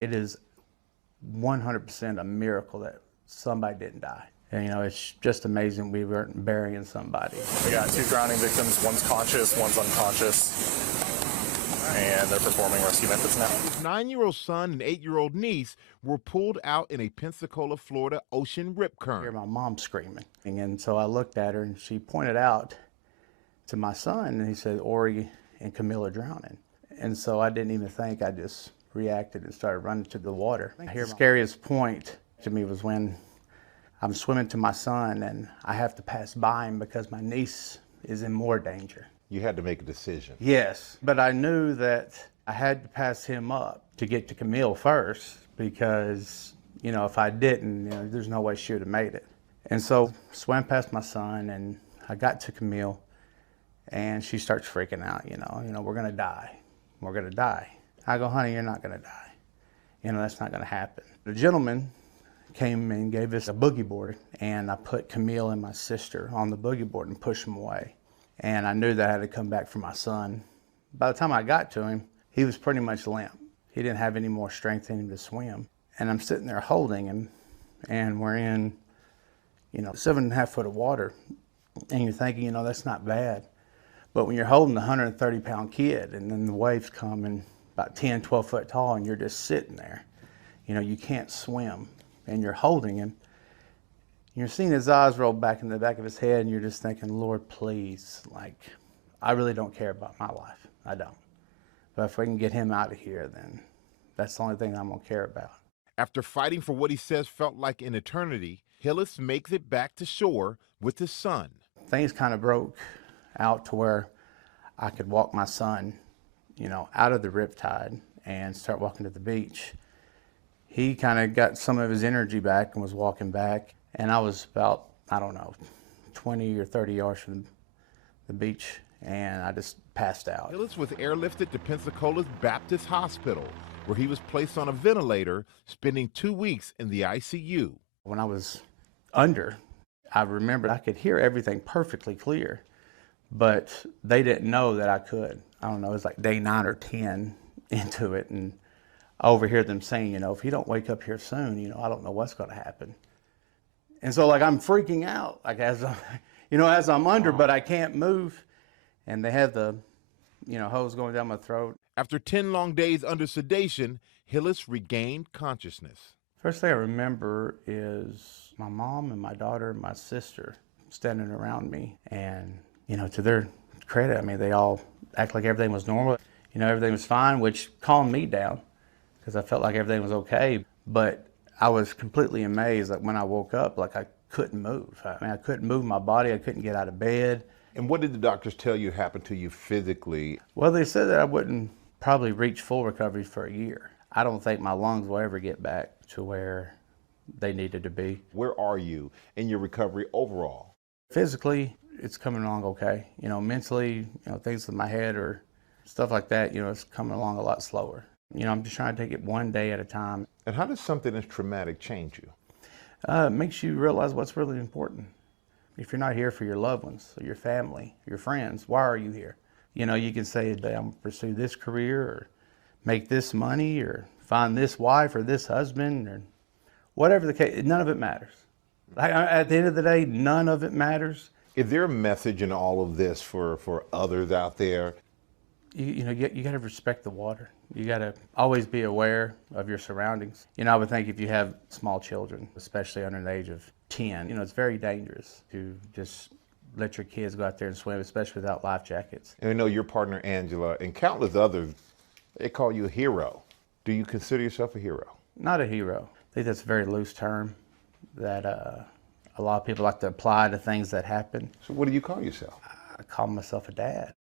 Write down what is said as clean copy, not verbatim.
It is 100% a miracle that somebody didn't die. And, it's just amazing we weren't burying somebody. We got 2 drowning victims. One's conscious, one's unconscious, and they're performing rescue methods now. His 9-year-old son and 8-year-old niece were pulled out in a Pensacola, Florida ocean rip I hear current. my mom screaming. And so I looked at her and she pointed out to my son and he said, Ori and Camille are drowning. And so I didn't even think, I just reacted and started running to the water. The scariest point to me was when I'm swimming to my son and I have to pass by him because my niece is in more danger. You had to make a decision. Yes, but I knew that I had to pass him up to get to Camille first because, if I didn't, there's no way she would have made it. And so swam past my son and I got to Camille and she starts freaking out, we're gonna die. We're gonna die. I go, honey, you're not gonna die. That's not gonna happen. The gentleman came and gave us a boogie board and I put Camille and my sister on the boogie board and pushed them away. And I knew that I had to come back for my son. By the time I got to him, he was pretty much limp. He didn't have any more strength in him to swim. And I'm sitting there holding him and we're in, 7.5 foot of water. And you're thinking, that's not bad. But when you're holding a 130-pound kid and then the waves come and about 10, 12 foot tall and you're just sitting there, you can't swim and you're holding him. You're seeing his eyes roll back in the back of his head and you're just thinking, Lord, please, I really don't care about my life. I don't. But if we can get him out of here, then that's the only thing I'm gonna care about. After fighting for what he says felt like an eternity, Hillis makes it back to shore with his son. Things kind of broke out to where I could walk my son, out of the riptide and start walking to the beach. He kind of got some of his energy back and was walking back. And I was about, 20 or 30 yards from the beach, and I just passed out. Hillis was airlifted to Pensacola's Baptist Hospital, where he was placed on a ventilator, spending 2 weeks in the ICU. When I was under, I remember I could hear everything perfectly clear, but they didn't know that I could. I don't know, it was like day 9 or 10 into it, and I overhear them saying, if you don't wake up here soon, I don't know what's gonna happen. And so I'm freaking out, as I'm under, but I can't move. And they had the, hose going down my throat. After 10 long days under sedation, Hillis regained consciousness. First thing I remember is my mom and my daughter and my sister standing around me. And, to their credit, they all act like everything was normal. Everything was fine, which calmed me down because I felt like everything was okay. But I was completely amazed when I woke up, I couldn't move. I couldn't move my body. I couldn't get out of bed. And what did the doctors tell you happened to you physically? Well, they said that I wouldn't probably reach full recovery for a year. I don't think my lungs will ever get back to where they needed to be. Where are you in your recovery overall? Physically, it's coming along okay. Mentally, things in my head or stuff like that, it's coming along a lot slower. I'm just trying to take it one day at a time. And how does something as traumatic change you? It makes you realize what's really important. If you're not here for your loved ones, or your family, your friends, why are you here? You can say, I'm going to pursue this career or make this money or find this wife or this husband or whatever the case. None of it matters. At the end of the day, none of it matters. Is there a message in all of this for others out there? You got to respect the water. You got to always be aware of your surroundings. I would think if you have small children, especially under the age of 10, it's very dangerous to just let your kids go out there and swim, especially without life jackets. And we know your partner, Angela, and countless others, they call you a hero. Do you consider yourself a hero? Not a hero. I think that's a very loose term that a lot of people like to apply to things that happen. So what do you call yourself? I call myself a dad.